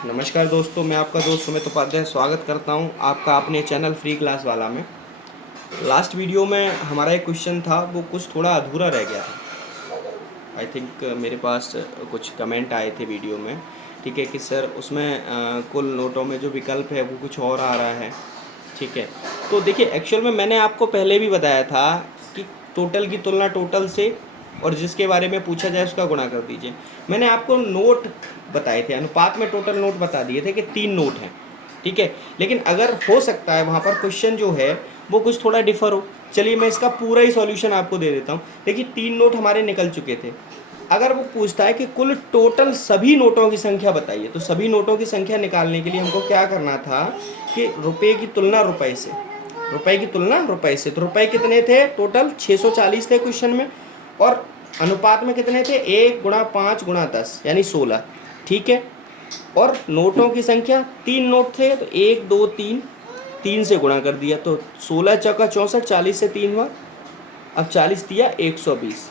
नमस्कार दोस्तों, मैं आपका दोस्त सुमित उपाध्याय स्वागत करता हूं आपका अपने चैनल फ्री क्लास वाला में। लास्ट वीडियो में हमारा एक क्वेश्चन था, वो कुछ थोड़ा अधूरा रह गया था। आई थिंक मेरे पास कुछ कमेंट आए थे वीडियो में, ठीक है, कि सर उसमें कुल नोटों में जो विकल्प है वो कुछ और आ रहा है। ठीक है, तो देखिए एक्चुअल में मैंने आपको पहले भी बताया था कि टोटल की तुलना टोटल से और जिसके बारे में पूछा जाए उसका गुणा कर दीजिए। मैंने आपको नोट बताए थे, अनुपात में टोटल नोट बता दिए थे कि 3 नोट हैं। ठीक है, लेकिन अगर हो सकता है वहाँ पर क्वेश्चन जो है वो कुछ थोड़ा डिफर हो। चलिए मैं इसका पूरा ही सॉल्यूशन आपको दे देता हूँ। देखिए 3 नोट हमारे निकल चुके थे। अगर वो पूछता है कि कुल टोटल सभी नोटों की संख्या बताइए, तो सभी नोटों की संख्या निकालने के लिए हमको क्या करना था कि रुपये की तुलना रुपए से, रुपए की तुलना रुपए से। तो रुपए कितने थे टोटल? 640 थे क्वेश्चन में, और अनुपात में कितने थे? 1 गुणा 5 गुणा 10 यानी 16। ठीक है, और नोटों की संख्या 3 नोट थे, तो 1 2 3, 3 से गुणा कर दिया तो 16 चौका 64, 40 से 3 हुआ। अब 40 दिया 120।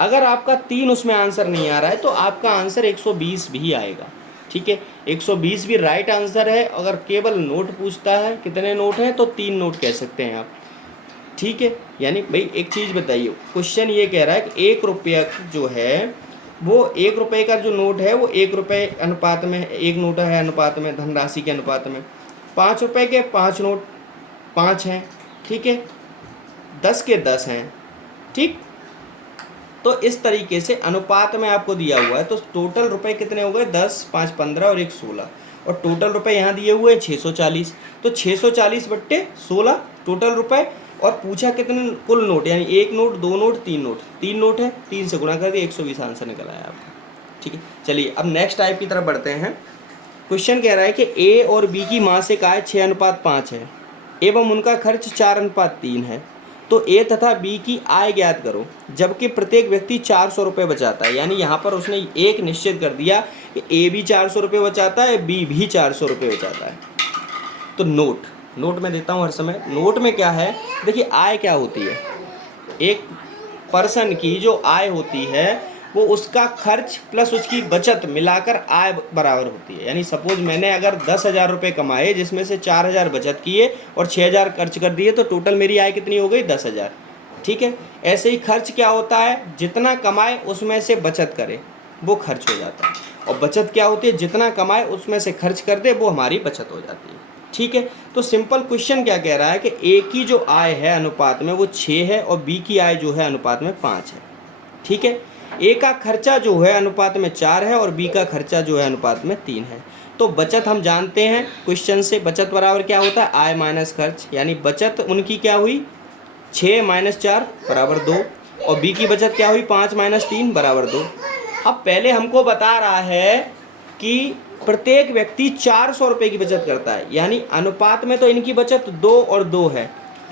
अगर आपका 3 उसमें आंसर नहीं आ रहा है तो आपका आंसर 120 भी आएगा। ठीक है, 120 भी राइट आंसर है। अगर केवल नोट पूछता है कितने नोट हैं तो 3 नोट कह सकते हैं आप। ठीक है, यानी भाई एक चीज़ बताइए, क्वेश्चन ये कह रहा है कि 1 रुपया जो है वो 1 रुपये का जो नोट है वो 1 रुपये अनुपात में, एक नोट है अनुपात में, धनराशि के अनुपात में। 5 रुपये के 5 नोट 5 हैं। ठीक है, 10 के 10 हैं। ठीक, तो इस तरीके से अनुपात में आपको दिया हुआ है। तो टोटल रुपए कितने हो गए? 10, 5 15 और 1 16। और टोटल रुपए यहाँ दिए हुए हैं 640। तो 640 बट्टे 16 टोटल रुपए। और पूछा कितने कुल नोट, यानी 1 नोट 2 नोट 3 नोट, 3 नोट है, 3 से गुणा कर दिया, 120 आंसर निकल आया आपका। ठीक है, चलिए अब नेक्स्ट टाइप की तरफ बढ़ते हैं। क्वेश्चन कह रहा है कि ए और बी की मासिक आय 6:5 है एवं उनका खर्च 4:3 है। तो ए तथा बी की आय ज्ञात करो, जबकि प्रत्येक व्यक्ति 400 रुपये बचाता है। यानी यहाँ पर उसने एक निश्चित कर दिया कि ए भी 400 रुपये बचाता है, बी भी 400 रुपये बचाता है। तो नोट में देता हूँ हर समय। नोट में क्या है, देखिए आय क्या होती है, एक पर्सन की जो आय होती है वो उसका खर्च प्लस उसकी बचत मिलाकर आय बराबर होती है। यानी सपोज मैंने अगर 10,000 रुपये कमाए, जिसमें से 4,000 बचत किए और 6,000 खर्च कर दिए, तो टोटल मेरी आय कितनी हो गई? 10,000। ठीक है, ऐसे ही खर्च क्या होता है, जितना कमाए उसमें से बचत करे वो खर्च हो जाता है। और बचत क्या होती है, जितना कमाए उसमें से खर्च कर दे वो हमारी बचत हो जाती है। ठीक है, तो सिंपल क्वेश्चन क्या कह रहा है कि ए की जो आय है अनुपात में वो 6 है और बी की आय जो है अनुपात में 5 है। ठीक है, ए का खर्चा जो है अनुपात में 4 है और बी का खर्चा जो है अनुपात में 3 है। तो बचत हम जानते हैं क्वेश्चन से, बचत बराबर क्या होता है? आय माइनस खर्च। यानी बचत उनकी क्या हुई? 6 माइनस 4 बराबर 2। और बी की बचत क्या हुई? 5 माइनस 3 बराबर 2। अब पहले हमको बता रहा है कि प्रत्येक व्यक्ति 400 रुपये की बचत करता है। यानी अनुपात में तो इनकी बचत 2 और 2 है,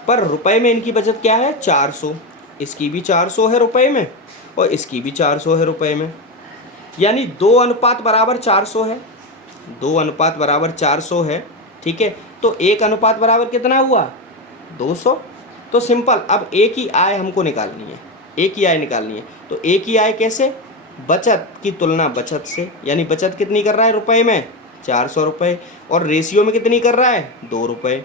पर रुपए में इनकी बचत क्या है? 400। इसकी भी 400 है रुपए में और इसकी भी 400 है रुपए में। यानी 2 अनुपात बराबर 400 है, 2 अनुपात बराबर 400 है। ठीक है, तो 1 अनुपात बराबर कितना हुआ? 200। तो सिंपल, अब ए की आय हमको निकालनी है, ए की आय निकालनी है। तो ए की आय कैसे? बचत की तुलना बचत से। यानी बचत कितनी कर रहा है रुपए में? 400 रुपये। और रेशियो में कितनी कर रहा है? 2 रुपये।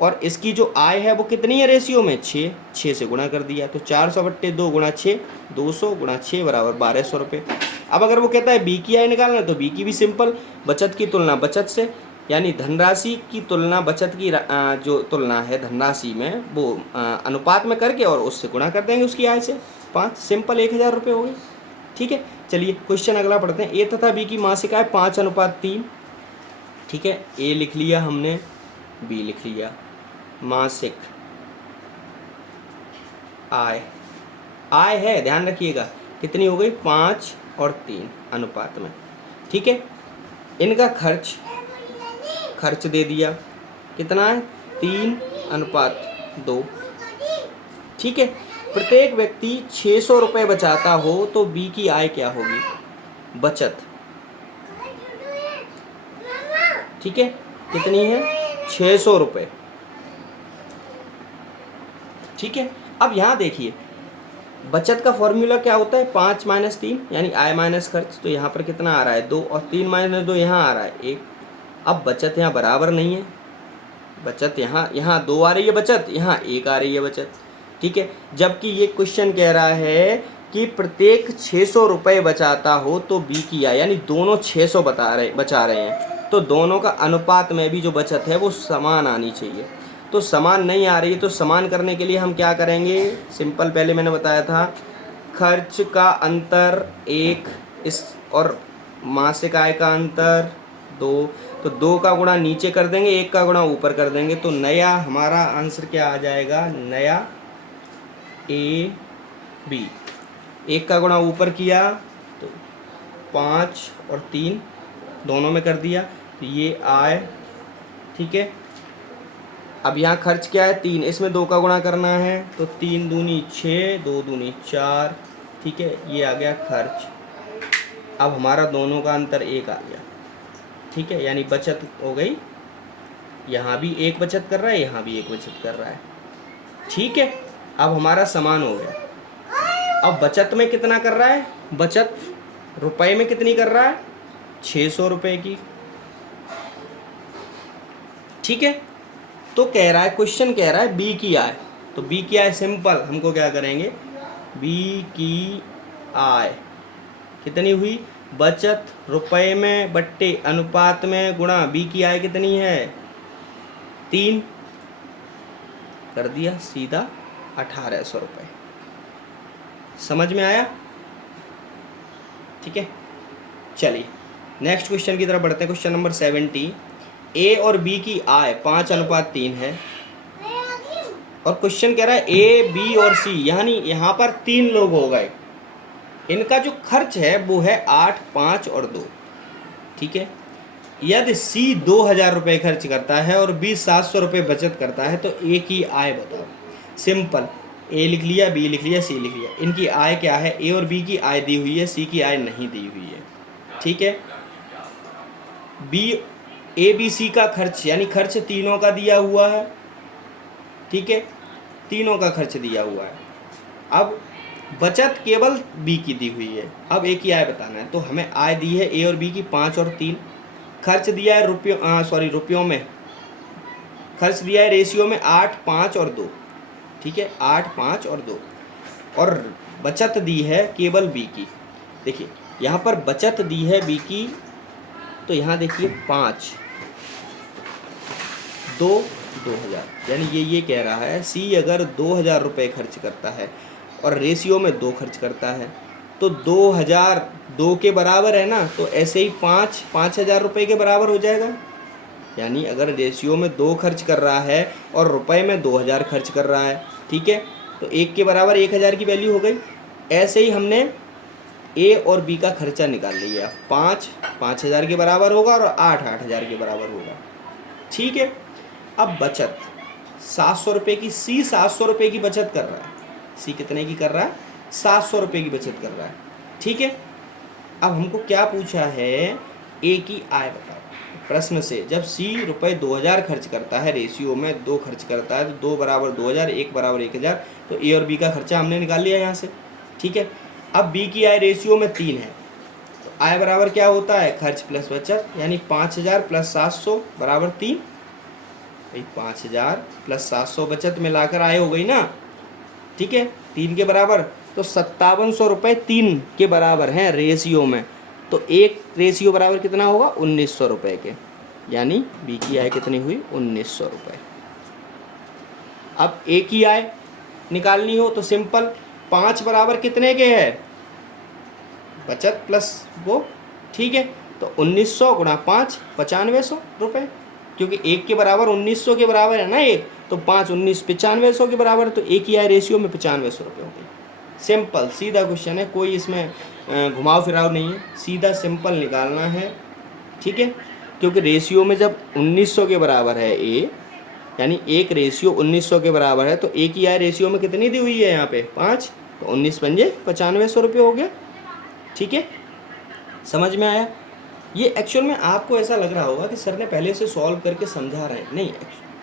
और इसकी जो आय है वो कितनी है रेशियो में? 6, 6 से गुणा कर दिया तो 400 बट्टे 2 गुणा 6, 200 गुणा 6 बराबर 1200 रुपये। अब अगर वो कहता है बी की आय निकालना, तो बी की भी सिंपल, बचत की तुलना बचत से। यानी धनराशि की तुलना बचत की जो तुलना है धनराशि में वो अनुपात में करके और उससे गुणा कर देंगे उसकी आय से। 5, सिंपल 1,000 रुपये हो गए। ठीक है, चलिए क्वेश्चन अगला पढ़ते हैं। ए तथा बी की मासिक आय 5:3। ठीक है, ए लिख लिया हमने, बी लिख लिया। मासिक आय, आय है ध्यान रखिएगा कितनी हो गई? 5 और 3 अनुपात में। ठीक है, इनका खर्च, खर्च दे दिया कितना है? 3:2। ठीक है, प्रत्येक व्यक्ति 600 रुपये बचाता हो तो बी की आय क्या होगी? बचत। ठीक है, कितनी है? 600 रुपये। ठीक है, अब यहाँ देखिए बचत का फॉर्मूला क्या होता है, 5 माइनस 3 यानी आय माइनस खर्च। तो यहाँ पर कितना आ रहा है 2, और 3 माइनस 2 यहाँ आ रहा है 1। अब बचत यहाँ बराबर नहीं है, बचत यहाँ 2 आ रही है बचत, यहाँ 1 आ रही है बचत, ठीक है। जबकि ये क्वेश्चन कह रहा है कि प्रत्येक 600 रुपये बचाता हो तो बी की आय, यानी दोनों 600 बचा रहे हैं, तो दोनों का अनुपात में भी जो बचत है वो समान आनी चाहिए। तो समान नहीं आ रही है, तो समान करने के लिए हम क्या करेंगे, सिंपल, पहले मैंने बताया था खर्च का अंतर 1 इस और मासिक आय का अंतर 2, तो 2 का गुणा नीचे कर देंगे, 1 का गुणा ऊपर कर देंगे, तो नया हमारा आंसर क्या आ जाएगा, नया ए बी। 1 का गुणा ऊपर किया तो 5 और 3 दोनों में कर दिया, तो ये आय, ठीक है। अब यहाँ खर्च क्या है 3, इसमें 2 का गुणा करना है, तो 3 दूनी 6, 2 दूनी 4, ठीक है, ये आ गया खर्च। अब हमारा दोनों का अंतर 1 आ गया, ठीक है, यानी बचत हो गई, यहाँ भी 1 बचत कर रहा है, यहाँ भी 1 बचत कर रहा है, ठीक है। अब हमारा समान हो गया। अब बचत में कितना कर रहा है, बचत रुपए में कितनी कर रहा है, 600 रुपये की, ठीक है। तो कह रहा है, क्वेश्चन कह रहा है बी की आय, तो बी की आय सिंपल, हमको क्या करेंगे, बी की आय कितनी हुई, बचत रुपए में बट्टे अनुपात में गुणा बी की आय कितनी है 3, कर दिया सीधा 1800 रुपये। समझ में आया, ठीक है। चलिए नेक्स्ट क्वेश्चन की तरफ बढ़ते हैं। क्वेश्चन नंबर 70, ए और बी की आय 5:3 है, और क्वेश्चन कह रहा है ए बी और सी, यानी यहाँ पर 3 लोग हो गए, इनका जो खर्च है वो है 8, 5 और 2, ठीक है। यदि सी 2000 रुपये खर्च करता है और बी 700 रुपये बचत करता है, तो ए की आय बताओ। सिंपल, ए लिख लिया, बी लिख लिया, सी लिख लिया, इनकी आय क्या है, ए और बी की आय दी हुई है, सी की आय नहीं दी हुई है, ठीक है। बी ए बी सी का खर्च, यानी खर्च तीनों का दिया हुआ है, ठीक है, तीनों का खर्च दिया हुआ है। अब बचत केवल बी की दी हुई है, अब ए की आय बताना है, तो हमें आय दी है ए और बी की 5 और 3, खर्च दिया है रुपयों में, खर्च दिया है रेशियो में 8, 5 और 2, ठीक है, 8, 5 और 2, और बचत दी है केवल बी की। देखिए यहाँ पर बचत दी है बी की, तो यहाँ देखिए 5, 2, 2000, यानी ये कह रहा है सी अगर 2000 रुपये खर्च करता है और रेशियो में 2 खर्च करता है, तो 2000 2 के बराबर है ना, तो ऐसे ही 5000 रुपये के बराबर हो जाएगा। यानी अगर रेशियो में 2 खर्च कर रहा है और रुपए में 2000 खर्च कर रहा है, ठीक है, तो 1 के बराबर 1000 की वैल्यू हो गई। ऐसे ही हमने ए और बी का खर्चा निकाल लिया, 5 5000 के बराबर होगा और 8 8000 के बराबर होगा, ठीक है। अब बचत 700 रुपये की, सी 700 रुपये की बचत कर रहा है, सी कितने की कर रहा है, 700 रुपये की बचत कर रहा है, ठीक है। अब हमको क्या पूछा है, ए की आय बताओ। प्रश्न से जब सी रुपये 2000 खर्च करता है, रेशियो में 2 खर्च करता है, तो 2 बराबर 2000, 1 बराबर 1000, तो ए और बी का खर्चा हमने निकाल लिया यहाँ से, ठीक है। अब बी की आय रेशियो में 3 है, तो आय बराबर क्या होता है, खर्च प्लस बचत, यानी 5000 प्लस 700 बराबर 3, भाई 5000 प्लस 700 बचत में लाकर आय हो गई ना, ठीक है, 3 के बराबर, तो 5700 रुपये 3 के बराबर हैं रेशियो में, तो एक रेशियो बराबर कितना होगा 1900 रुपये के, यानी बी की आय कितनी हुई 1900 रुपये। अब ए की आय निकालनी हो तो सिंपल, 5 बराबर कितने के है, बचत प्लस वो, ठीक है, तो 1900 गुणा 5 9500 रुपये, क्योंकि 1 के बराबर 1900 के बराबर है ना 1, तो 5 19 9500 के बराबर, तो ए की आय रेशियो में 9500 रुपये हो गई। सिंपल सीधा क्वेश्चन है, कोई इसमें घुमाव फिराव नहीं है, सीधा सिंपल निकालना है, ठीक है। क्योंकि रेशियो में जब 1900 के बराबर है ए, यानी एक रेशियो 1900 के बराबर है, तो ए की आय रेशियो में कितनी दी हुई है यहाँ पे 5, तो 19 पंजे 9500 रुपये हो गया, ठीक है। समझ में आया। ये एक्चुअल में आपको ऐसा लग रहा होगा कि सर ने पहले से सॉल्व करके समझा रहे हैं, नहीं,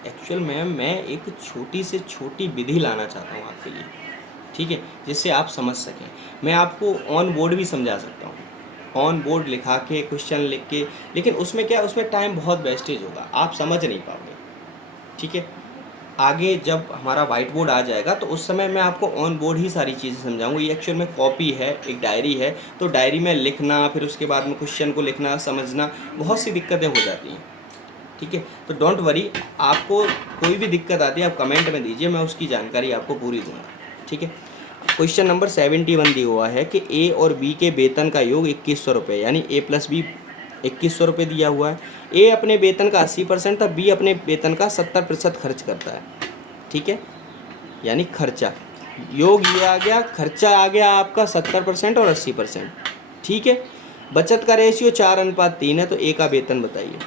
एक्चुअल में मैं एक छोटी से छोटी विधि लाना चाहता हूँ आपके लिए, ठीक है, जिससे आप समझ सकें। मैं आपको ऑन बोर्ड भी समझा सकता हूँ, ऑन बोर्ड लिखा के क्वेश्चन लिख के, लेकिन उसमें क्या, उसमें टाइम बहुत वेस्टेज होगा, आप समझ नहीं पाओगे। ठीक है, आगे जब हमारा वाइट बोर्ड आ जाएगा तो उस समय मैं आपको ऑन बोर्ड ही सारी चीज़ें समझाऊंगा। ये एक्चुअल में कॉपी है, एक डायरी है, तो डायरी में लिखना, फिर उसके बाद में क्वेश्चन को लिखना, समझना, बहुत सी दिक्कतें हो जाती हैं। ठीक है, तो डोंट वरी, आपको कोई भी दिक्कत आती है आप कमेंट में दीजिए, मैं उसकी जानकारी आपको पूरी दूंगा। ठीक है, क्वेश्चन नंबर 71 दिया हुआ है कि ए और बी के वेतन का योग 2100 रुपये, यानी ए प्लस बी 2100 रुपये दिया हुआ है। ए अपने वेतन का 80% था, बी अपने वेतन का 70% खर्च करता है। ठीक है, यानी खर्चा, योग ये आ गया, खर्चा आ गया आपका 70% और 80%। ठीक है, बचत का रेशियो 4:3 है, तो ए का वेतन बताइए।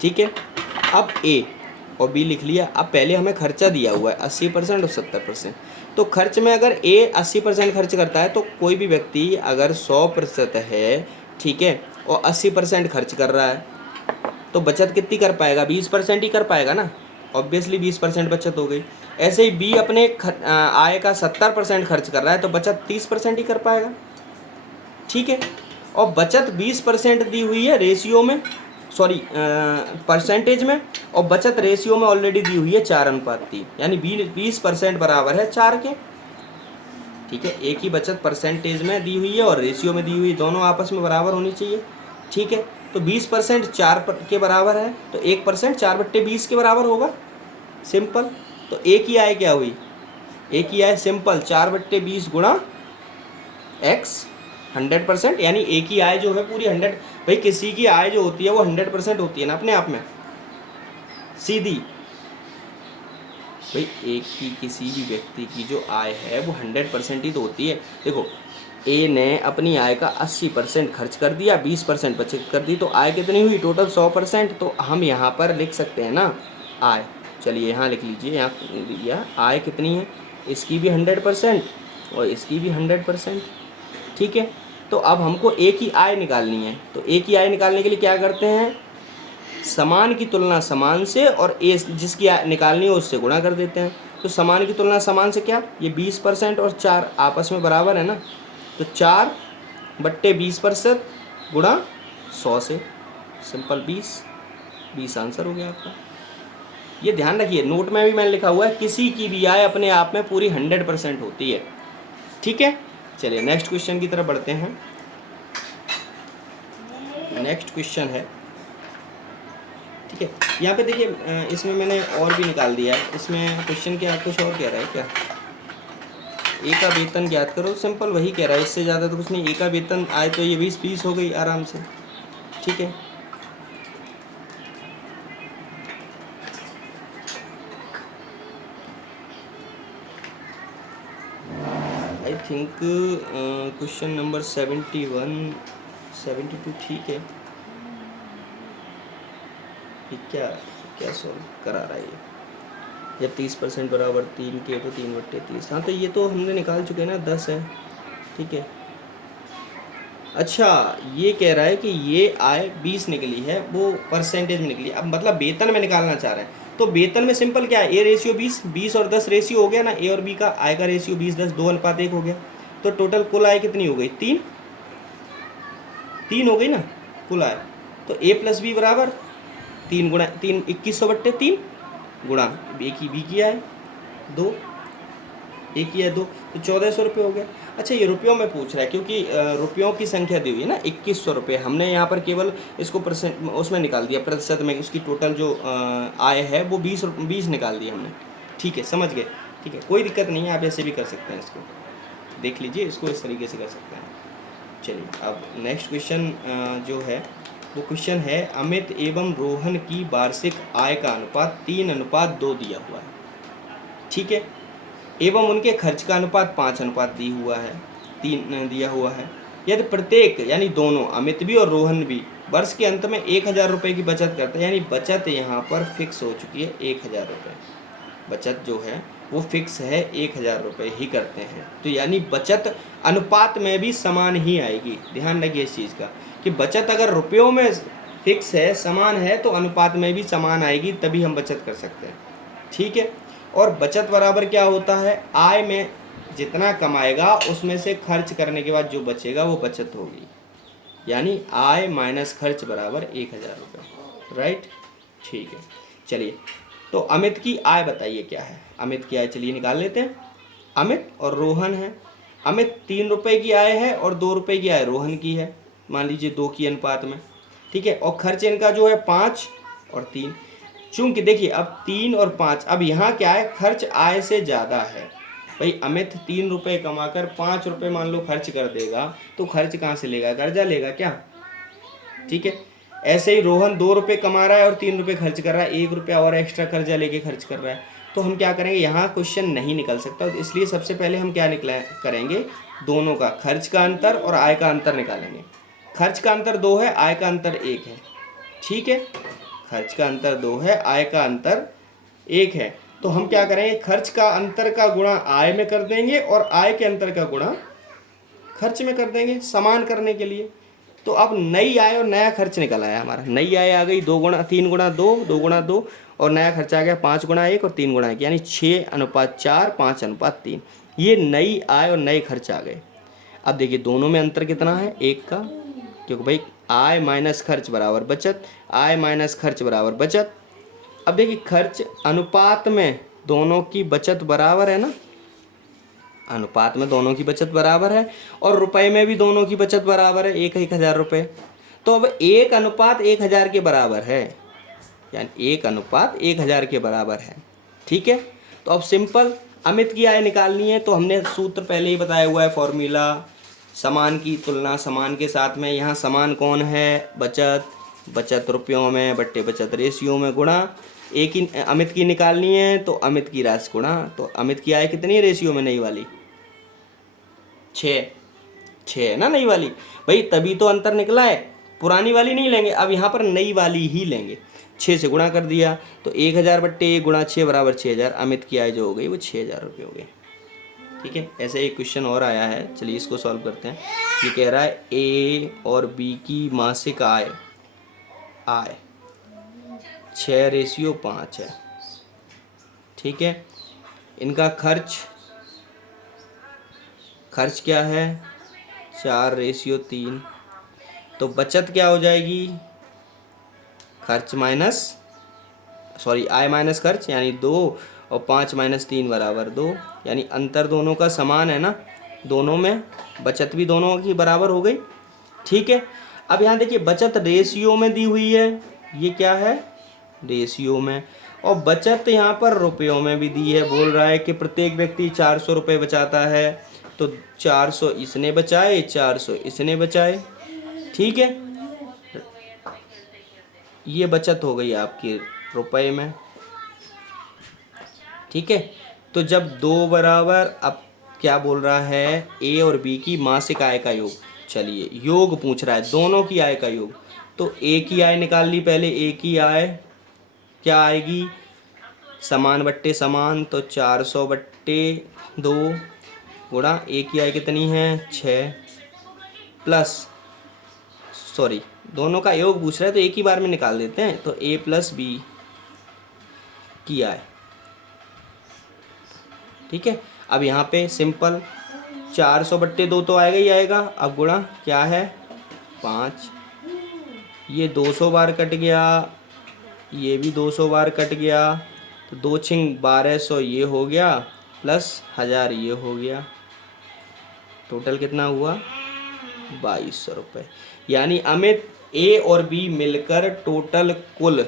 ठीक है, अब ए और बी लिख लिया। अब पहले हमें खर्चा दिया हुआ है 80% और 70%, तो खर्च में अगर ए 80% खर्च करता है, तो कोई भी व्यक्ति अगर 100% है, ठीक है, और 80% खर्च कर रहा है, तो बचत कितनी कर पाएगा, 20% ही कर पाएगा ना, ऑब्वियसली 20% बचत हो गई। ऐसे ही बी अपने आय का 70% खर्च कर रहा है, तो बचत 30% ही कर पाएगा। ठीक है, और बचत 20% दी हुई है रेशियो में, सॉरी परसेंटेज में, और बचत रेशियो में ऑलरेडी दी हुई है 4:3, यानी 20% बराबर है 4 के। ठीक है, एक ही बचत परसेंटेज में दी हुई है और रेशियो में दी हुई, दोनों आपस में बराबर होनी चाहिए। ठीक है, तो 20% 4 के बराबर है, तो 1% 4/20 के बराबर होगा, सिंपल। तो एक ही आय क्या हुई, एक ही आय सिंपल 4/20 गुणा एक्स 100%, यानी एक ही आय जो है पूरी 100। भाई किसी की आय जो होती है वो 100% होती है ना अपने आप में, सीधी। भाई एक की किसी भी व्यक्ति की जो आय है वो 100% ही तो होती है। देखो, ए ने अपनी आय का 80% खर्च कर दिया, 20% बचत कर दी, तो आय कितनी हुई टोटल 100%। तो हम यहाँ पर लिख सकते हैं ना आय, चलिए यहाँ लिख लीजिए, यहाँ लिया आय कितनी है, इसकी भी 100% और इसकी भी 100%। ठीक है, तो अब हमको एक ही आय निकालनी है, तो एक ही आय निकालने के लिए क्या करते हैं, समान की तुलना समान से और ए जिसकी निकालनी है उससे गुणा कर देते हैं। तो समान की तुलना समान से क्या, ये 20% और 4 आपस में बराबर है ना, तो 4/20% गुणा 100 से, सिंपल 20 आंसर हो गया आपका। ये ध्यान रखिए, नोट में भी मैंने लिखा हुआ है, किसी की भी आय अपने आप में पूरी 100% होती है। ठीक है, चलिए नेक्स्ट क्वेश्चन की तरफ बढ़ते हैं। नेक्स्ट क्वेश्चन है, ठीक है, यहाँ पे देखिए, इसमें मैंने और भी निकाल दिया है। इसमें क्वेश्चन क्या कुछ और कह रहा है क्या, ए का वेतन ज्ञात करो, सिंपल वही कह रहा है, इससे ज़्यादा तो कुछ नहीं। ए का वेतन आए तो ये 20 हो गई आराम से। ठीक है, आई थिंक क्वेश्चन नंबर 71 72, ठीक है। ये क्या क्या सॉल्व करा रहा है ये, जब 30% बराबर 3 के तो 3/30। हाँ, तो ये तो हमने निकाल चुके हैं ना, 10 है। ठीक है, अच्छा ये कह रहा है कि ये आय 20 निकली है, वो परसेंटेज में निकली, अब मतलब वेतन में निकालना चाह रहे हैं। तो वेतन में सिंपल क्या है, ए रेशियो 20 और 10 रेशियो हो गया ना, ए और बी का आय का रेशियो 20:10 2:1 हो गया। तो टोटल कुल आय कितनी हो गई, 3 हो गई ना कुल आय। तो ए प्लस बी बराबर 3 गुणा 3 2100/3 गुणा ए की बी की आय 2, एक ही है 2, तो 1400 रुपये हो गया। अच्छा ये रुपयों में पूछ रहा है, क्योंकि रुपयों की संख्या दी हुई है ना 2100 रुपये, हमने यहाँ पर केवल इसको परसेंट उसमें निकाल दिया, प्रतिशत में उसकी टोटल जो आय है वो 20 निकाल दी हमने। ठीक है, समझ गए। ठीक है, कोई दिक्कत नहीं है, आप ऐसे भी कर सकते हैं, इसको देख लीजिए, इसको इस तरीके से कर सकते हैं। चलिए अब नेक्स्ट क्वेश्चन जो है वो क्वेश्चन है, अमित एवं रोहन की वार्षिक आय का अनुपात 3:2 दिया हुआ है। ठीक है, एवं उनके खर्च का अनुपात 5:3 दी हुआ है, 3 दिया हुआ है। यदि प्रत्येक यानी दोनों अमित भी और रोहन भी वर्ष के अंत में 1000 रुपये की बचत करते हैं, यानी बचत यहाँ पर फिक्स हो चुकी है 1000 रुपये, बचत जो है वो फिक्स है 1000 रुपये ही करते हैं, तो यानी बचत अनुपात में भी समान ही आएगी। ध्यान रखिए इस चीज़ का कि बचत अगर रुपयों में फिक्स है, समान है, तो अनुपात में भी समान आएगी, तभी हम बचत कर सकते हैं। ठीक है, और बचत बराबर क्या होता है, आय में जितना कमाएगा उसमें से खर्च करने के बाद जो बचेगा वो बचत होगी, यानी आय माइनस खर्च बराबर 1000 रुपये, राइट। ठीक है, चलिए तो अमित की आय बताइए क्या है। अमित की आय चलिए निकाल लेते हैं। अमित और रोहन है। अमित 3 रुपये की आय है और 2 रुपये की आय रोहन की है, मान लीजिए 2 की अनुपात में, ठीक है। और खर्च इनका जो है 5 और 3। चूंकि देखिए अब 3 और 5, अब यहाँ क्या है, खर्च आय से ज़्यादा है। भाई अमित 3 रुपये कमाकर 5 रुपये मान लो खर्च कर देगा, तो खर्च कहाँ से लेगा, कर्जा लेगा क्या, ठीक है। ऐसे ही रोहन 2 रुपये कमा रहा है और 3 रुपये खर्च कर रहा है, 1 रुपया और एक्स्ट्रा कर्जा लेके खर्च कर रहा है। तो हम क्या करेंगे, यहाँ क्वेश्चन नहीं निकल सकता, तो इसलिए सबसे पहले हम क्या निकला करेंगे, दोनों का खर्च का अंतर और आय का अंतर निकालेंगे। खर्च का अंतर 2 है, आय का अंतर 1 है, ठीक है। खर्च का अंतर 2 है, आय का अंतर 1 है। तो हम क्या करेंगे, खर्च का अंतर का गुणा आय में कर देंगे और आय के अंतर का गुणा खर्च में कर देंगे, समान करने के लिए। तो अब नई आय और नया खर्च निकल आया हमारा। नई आय आ गई 2 गुणा 3 गुणा 2, 2 गुणा 2, और नया खर्च आ गया 5 गुणा 1 और 3 गुणा 1, यानी 6:4, 5:3। ये नई आय और नए खर्च आ गए। अब देखिए दोनों में अंतर कितना है, 1 का, क्योंकि भाई आय माइनस खर्च बराबर बचत, आय माइनस खर्च बराबर बचत। अब देखिए खर्च अनुपात में दोनों की बचत बराबर है ना, अनुपात में दोनों की बचत बराबर है, और रुपए में भी दोनों की बचत बराबर है, 1000 रुपये। तो अब 1:1000 के बराबर है, यानी 1:1000 के बराबर है, ठीक है। तो अब सिंपल अमित की आय निकालनी है, तो हमने सूत्र पहले ही बताया हुआ है, फॉर्मूला समान की तुलना समान के साथ में। यहाँ समान कौन है, बचत, बचत रुपयों में बट्टे बचत रेशियो में गुणा, एक ही अमित की निकालनी है तो अमित की राशि गुणा। तो अमित की आय कितनी रेशियो में, नई वाली 6 है ना, नई वाली, भाई तभी तो अंतर निकला है। पुरानी वाली नहीं लेंगे, अब यहाँ पर नई वाली ही लेंगे। 6 से गुणा कर दिया तो 1000 बट्टे 1 गुणा 6 बराबर 6000। अमित की आय जो हो गई वो 6000 रुपये हो गई, ठीक है। ऐसे एक क्वेश्चन और आया है, चलिए इसको सॉल्व करते हैं। ये कह रहा है ए और बी की मासिक आय 6:5 है, ठीक है। इनका खर्च क्या है, 4:3। तो बचत क्या हो जाएगी, खर्च माइनस आय माइनस खर्च, यानी 2, और 5 - 3 बराबर 2, यानी अंतर दोनों का समान है ना, दोनों में बचत भी दोनों की बराबर हो गई, ठीक है। अब यहाँ देखिए बचत रेशियो में दी हुई है, ये क्या है, रेशियो में, और बचत यहाँ पर रुपयों में भी दी है। बोल रहा है कि प्रत्येक व्यक्ति 400 रुपये बचाता है, तो 400 इसने बचाए, 400 इसने बचाए, ठीक है। ये बचत हो गई आपकी रुपए में, ठीक है। तो जब 2 बराबर, अब क्या बोल रहा है, ए और बी की मासिक आय का योग। चलिए योग पूछ रहा है, दोनों की आय का योग। तो ए की आय निकाल ली पहले, ए की आय क्या आएगी, समान बट्टे समान, तो 400/2 गुणा ए की आय कितनी है 6, प्लस दोनों का योग पूछ रहा है तो एक ही बार में निकाल देते हैं। तो ए प्लस बी की आय, ठीक है। अब यहाँ पे सिंपल 400/2 तो आएगा ही आएगा। अब गुणा क्या है 5, ये 200 बार कट गया, ये भी 200 बार कट गया, तो 2 × 1200 ये हो गया, प्लस 1000 ये हो गया। टोटल कितना हुआ 2200 रुपये। यानी अमित ए और बी मिलकर टोटल कुल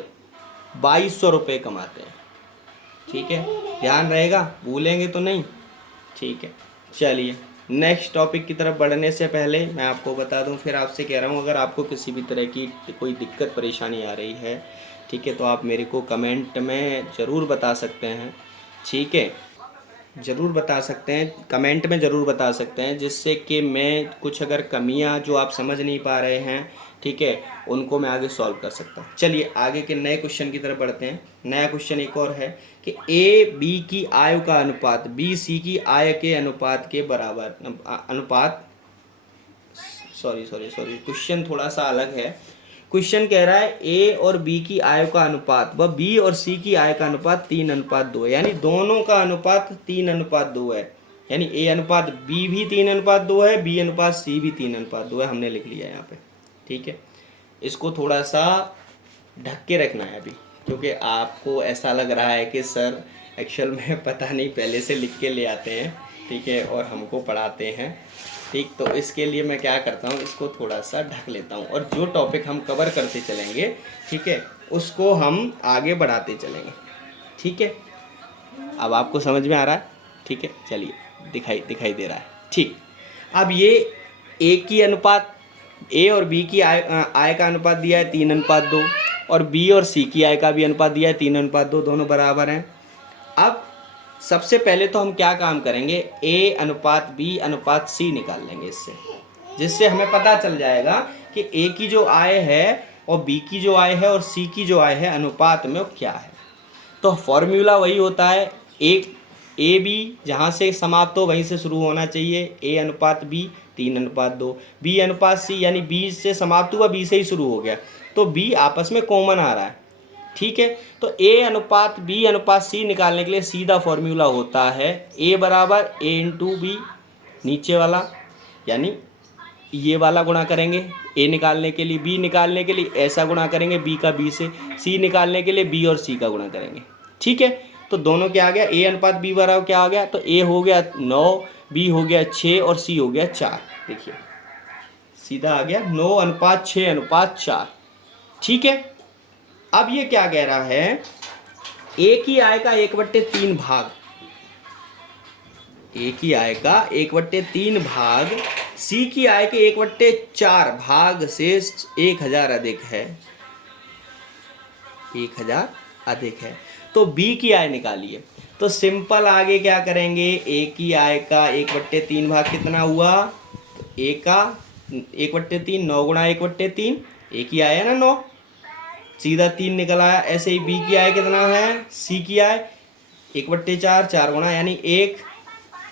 2200 रुपये कमाते हैं, ठीक है। ध्यान रहेगा, भूलेंगे तो नहीं, ठीक है। चलिए नेक्स्ट टॉपिक की तरफ बढ़ने से पहले मैं आपको बता दूं, फिर आपसे कह रहा हूं, अगर आपको किसी भी तरह की कोई दिक्कत परेशानी आ रही है, ठीक है, तो आप मेरे को कमेंट में ज़रूर बता सकते हैं, ठीक है। ज़रूर बता सकते हैं, कमेंट में ज़रूर बता सकते हैं, जिससे कि मैं कुछ अगर कमियां जो आप समझ नहीं पा रहे हैं, ठीक है, उनको मैं आगे सॉल्व कर सकता हूँ। चलिए आगे के नए क्वेश्चन की तरफ बढ़ते हैं। नया क्वेश्चन एक और है कि ए बी की आय का अनुपात बी सी की आय के अनुपात के बराबर, क्वेश्चन थोड़ा सा अलग है। क्वेश्चन कह रहा है ए और बी की आय का अनुपात व बी और सी की आय का अनुपात 3:2 है, यानी दोनों का अनुपात 3:2 है, यानी ए अनुपात बी भी 3:2 है, बी अनुपात सी भी 3:2 है, हमने लिख लिया यहाँ पे। ठीक है, इसको थोड़ा सा ढक के रखना है अभी, क्योंकि आपको ऐसा लग रहा है कि सर एक्चुअल में पता नहीं पहले से लिख के ले आते हैं, ठीक है, और हमको पढ़ाते हैं। ठीक, तो इसके लिए मैं क्या करता हूँ, इसको थोड़ा सा ढक लेता हूँ और जो टॉपिक हम कवर करते चलेंगे, ठीक है, उसको हम आगे बढ़ाते चलेंगे। ठीक है, अब आपको समझ में आ रहा है? ठीक है, चलिए, दिखाई दे रहा है। ठीक, अब ये ए की अनुपात, ए और बी की आय का अनुपात दिया है 3:2, और बी और सी की आय का भी अनुपात दिया है 3:2, दोनों बराबर हैं। अब सबसे पहले तो हम क्या काम करेंगे, ए अनुपात बी अनुपात सी निकाल लेंगे इससे, जिससे हमें पता चल जाएगा कि ए की जो आय है और बी की जो आय है और सी की जो आय है अनुपात में वो क्या है। तो फॉर्मूला वही होता है, एक ए बी जहाँ से समाप्त हो वहीं से शुरू होना चाहिए, ए अनुपात बी 3:2, बी अनुपात सी यानी बी से समाप्त हुआ, बी से ही शुरू हो गया, तो बी आपस में कॉमन आ रहा है। ठीक है, तो ए अनुपात बी अनुपात सी निकालने के लिए सीधा फॉर्मूला होता है ए बराबर ए इंटू बी, नीचे वाला यानी ये वाला गुणा करेंगे ए निकालने के लिए, बी निकालने के लिए ऐसा गुणा करेंगे बी का बी से, सी निकालने के लिए बी और सी का गुणा करेंगे। ठीक है, तो दोनों क्या आ गया, ए अनुपात बी बराबर क्या आ गया, तो ए हो गया 9, बी हो गया 6 और सी हो गया 4। देखिए सीधा आ गया 9:6:4। ठीक है, अब ये क्या कह रहा है, ए की आय का 1/3 भाग, ए की आय का 1/3 भाग सी की आय के 1/4 भाग से 1000 अधिक है, 1000 अधिक है, तो बी की आय निकालिए। तो सिंपल आगे क्या करेंगे, ए की आय का 1/3 भाग कितना हुआ, तो ए का 1/3, 9 गुणा 1/3, ए की आय है ना 9, सीधा 3 निकल आया। ऐसे ही बी की आय कितना है, सी की आय 1/4, 4 गुणा यानी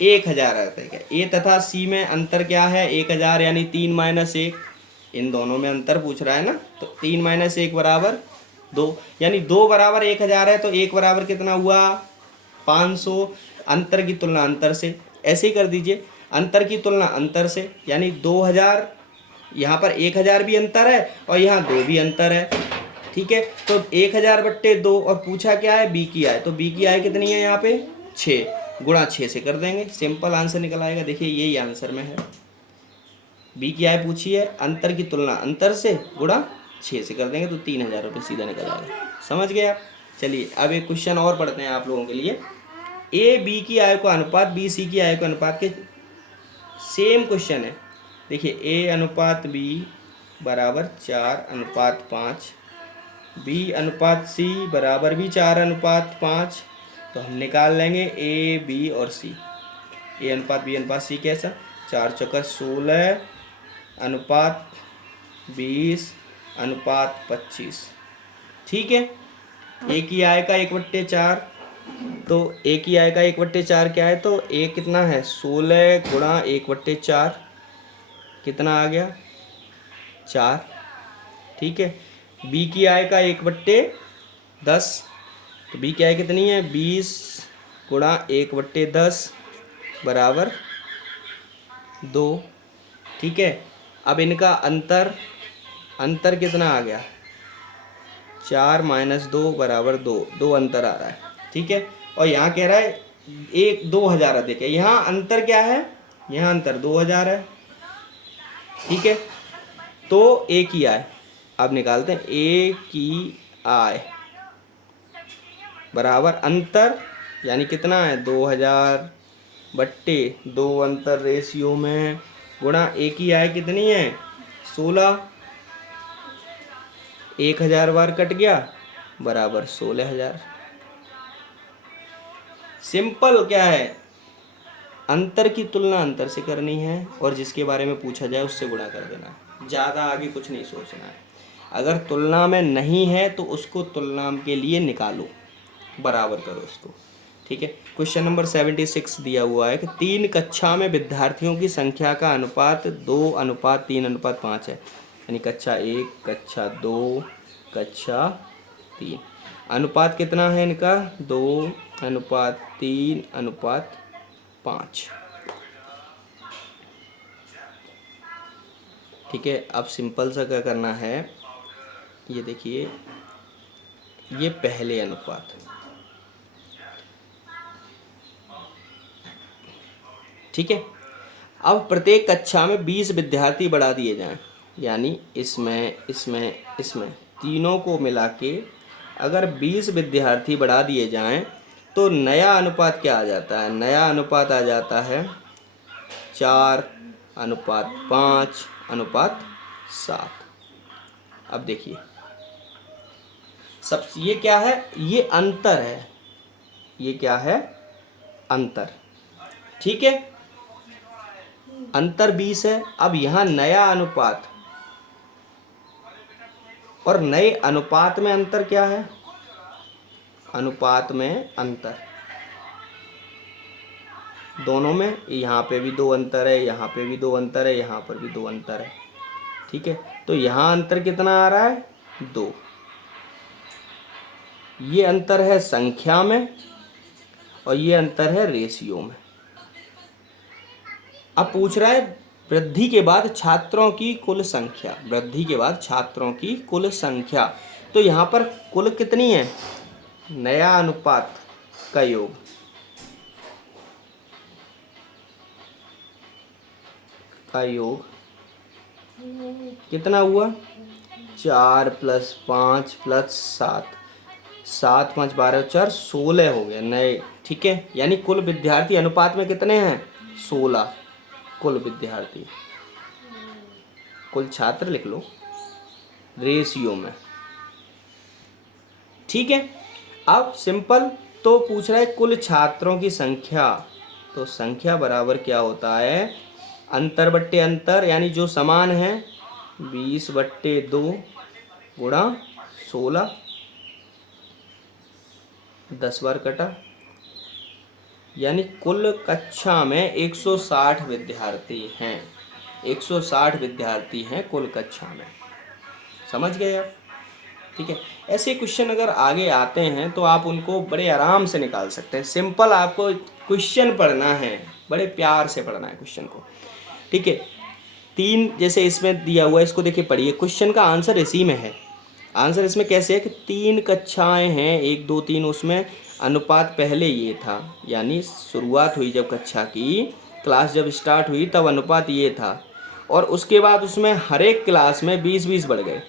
1000 अधिक है। ए तथा सी में अंतर क्या है, 1000 यानी 3 - 1, इन दोनों में अंतर पूछ रहा है ना, तो 3 - 1 बराबर 2, यानी 2 बराबर 1000 है, तो 1 बराबर कितना हुआ 500। अंतर की तुलना अंतर से, ऐसे ही कर दीजिए, अंतर की तुलना अंतर से, यानी 2000, यहाँ पर 1000 भी अंतर है और यहाँ 2 भी अंतर है। ठीक है, तो 1000/2 और पूछा क्या है, बी की आय, तो बी की आय कितनी है यहाँ पे 6, गुणा 6 से कर देंगे, सिंपल आंसर निकल आएगा। देखिए यही आंसर में है, बी की आय पूछी है, अंतर की तुलना अंतर से गुणा 6 से कर देंगे तो 3000 रुपये सीधा निकल आएगा। समझ गए आप? चलिए अब एक क्वेश्चन और पढ़ते हैं आप लोगों के लिए। ए बी की आय को अनुपात बी सी की आय को अनुपात के सेम क्वेश्चन है। देखिए ए अनुपात बी बराबर 4:5, बी अनुपात सी बराबर भी 4:5, तो हम निकाल लेंगे ए बी और सी। ए अनुपात बी अनुपात सी कैसा, 4 चौका 16 अनुपात 20:25। ठीक है, ए की आय का 1/4, तो ए की आय का 1/4 क्या है, तो ए कितना है 16 गुणा 1/4 कितना आ गया 4। ठीक है, बी की आय का 1/10, तो बी की आय कितनी है 20 गुणा 1/10 बराबर 2। ठीक है, अब इनका अंतर कितना आ गया 4 - 2 बराबर 2, 2 अंतर आ रहा है। ठीक है, और यहाँ कह रहा है 2000 अधिक है, यहाँ अंतर क्या है, यहाँ अंतर 2000 है। ठीक है, तो ए की आय अब निकालते हैं, ए की आय बराबर अंतर यानी कितना है 2000/2 अंतर रेशियो में गुणा ए की आय कितनी है 16, 1000 बार कट गया बराबर 16000। सिंपल क्या है, अंतर की तुलना अंतर से करनी है और जिसके बारे में पूछा जाए उससे गुणा कर देना है, ज़्यादा आगे कुछ नहीं सोचना है। अगर तुलना में नहीं है तो उसको तुलना के लिए निकालो, बराबर करो उसको। ठीक है, क्वेश्चन नंबर 76 दिया हुआ है कि 3 कक्षा में विद्यार्थियों की संख्या का अनुपात 2:3:5 है, यानी कक्षा 1, कक्षा 2, कक्षा 3। अनुपात कितना है इनका 2:3:5। ठीक है। अब सिंपल सा क्या करना है, ये देखिए, ये पहले अनुपात, ठीक है। अब प्रत्येक कक्षा में 20 विद्यार्थी बढ़ा दिए जाएं, यानी इसमें इसमें इसमें तीनों को मिला के अगर 20 विद्यार्थी बढ़ा दिए जाएं तो नया अनुपात क्या आ जाता है? नया अनुपात आ जाता है 4:5:7। अब देखिए, सब ये क्या है? ये अंतर है। ये क्या है? अंतर, ठीक है। अंतर 20 है। अब यहाँ नया अनुपात और नए अनुपात में अंतर क्या है? अनुपात में अंतर, दोनों में, यहाँ पे भी 2 अंतर है, यहाँ पे भी 2 अंतर है, यहाँ पर भी 2 अंतर है, ठीक है। तो यहाँ अंतर कितना आ रहा है? 2। ये अंतर है संख्या में और ये अंतर है रेशियो में। अब पूछ रहा है वृद्धि के बाद छात्रों की कुल संख्या, वृद्धि के बाद छात्रों की कुल संख्या। तो यहाँ पर कुल कितनी है? नया अनुपात का योग, कितना हुआ? 4 + 5 + 7, 7 5 12 4 16 हो गया नए, ठीक है। यानी कुल विद्यार्थी अनुपात में कितने हैं? 16 कुल विद्यार्थी। कुल छात्र लिख लो रेशियो में, ठीक है। अब सिंपल, तो पूछ रहा है कुल छात्रों की संख्या, तो संख्या बराबर क्या होता है? अंतर बट्टे अंतर, यानी जो समान है 20/2 गुणा 16, 10 बार कटा, यानी कुल कक्षा में 160 विद्यार्थी हैं। 160 विद्यार्थी हैं कुल कक्षा में, समझ गए आप? ठीक है। ऐसे क्वेश्चन अगर आगे आते हैं तो आप उनको बड़े आराम से निकाल सकते हैं। सिंपल आपको क्वेश्चन पढ़ना है, बड़े प्यार से पढ़ना है क्वेश्चन को, ठीक है। 3 जैसे इसमें दिया हुआ है, इसको देखिए पढ़िए, क्वेश्चन का आंसर इसी में है। आंसर इसमें कैसे है कि 3 कक्षाएं हैं, 1 2 3, उसमें अनुपात पहले ये था, यानी शुरुआत हुई जब कक्षा की, क्लास जब स्टार्ट हुई तब अनुपात ये था, और उसके बाद उसमें हर एक क्लास में 20-20 बढ़ गए,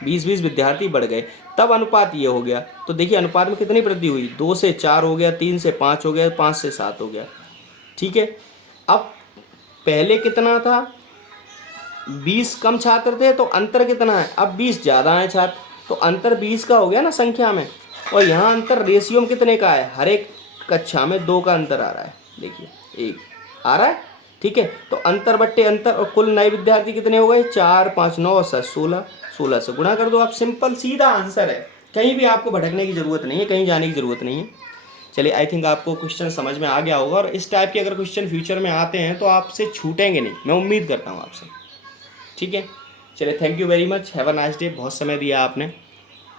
20-20 विद्यार्थी बढ़ गए, तब अनुपात ये हो गया। तो देखिए अनुपात में कितनी वृद्धि हुई? 2 से 4 हो गया, 3 से 5 हो गया, 5 से 7 हो गया, ठीक है। अब पहले कितना था? 20 कम छात्र थे, तो अंतर कितना है? अब 20 ज़्यादा है छात्र, तो अंतर 20 का हो गया ना संख्या में। और यहाँ अंतर रेशियो में कितने का है? हर एक कक्षा में 2 का अंतर आ रहा है, देखिए 1 आ रहा है, ठीक है। तो अंतर बट्टे अंतर, और कुल नए विद्यार्थी कितने हो गए? 4 5 9 7 16, 16 से गुणा कर दो आप। सिंपल सीधा आंसर है, कहीं भी आपको भटकने की ज़रूरत नहीं है, कहीं जाने की ज़रूरत नहीं है। चलिए, आई थिंक आपको क्वेश्चन समझ में आ गया होगा, और इस टाइप के अगर क्वेश्चन फ्यूचर में आते हैं तो आपसे छूटेंगे नहीं, मैं उम्मीद करता हूँ आपसे, ठीक है। चलिए, thank you very much, have a nice day. बहुत समय दिया आपने,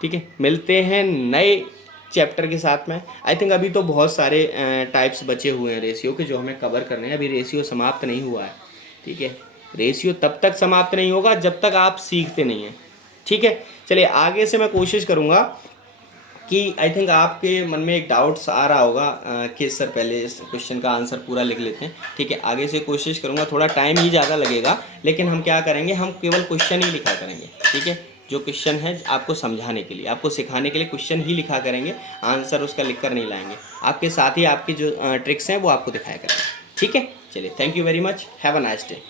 ठीक है। मिलते हैं नए चैप्टर के साथ में। आई थिंक अभी तो बहुत सारे टाइप्स बचे हुए हैं रेशियो के, जो हमें कवर करने हैं। अभी रेशियो समाप्त नहीं हुआ है, ठीक है। रेशियो तब तक समाप्त नहीं होगा जब तक आप सीखते नहीं हैं, ठीक है। चलिए, आगे से मैं कोशिश करूँगा कि आई थिंक आपके मन में एक डाउट्स आ रहा होगा कि सर पहले इस क्वेश्चन का आंसर पूरा लिख लेते हैं, ठीक है। आगे से कोशिश करूँगा, थोड़ा टाइम ही ज़्यादा लगेगा, लेकिन हम क्या करेंगे, हम केवल क्वेश्चन ही लिखा करेंगे, ठीक है। जो क्वेश्चन है आपको समझाने के लिए, आपको सिखाने के लिए क्वेश्चन ही लिखा करेंगे, आंसर उसका लिख कर नहीं लाएंगे। आपके साथ ही आपकी जो ट्रिक्स हैं वो आपको दिखाया करेंगे, ठीक है। चलिए, thank you very much, have a nice day.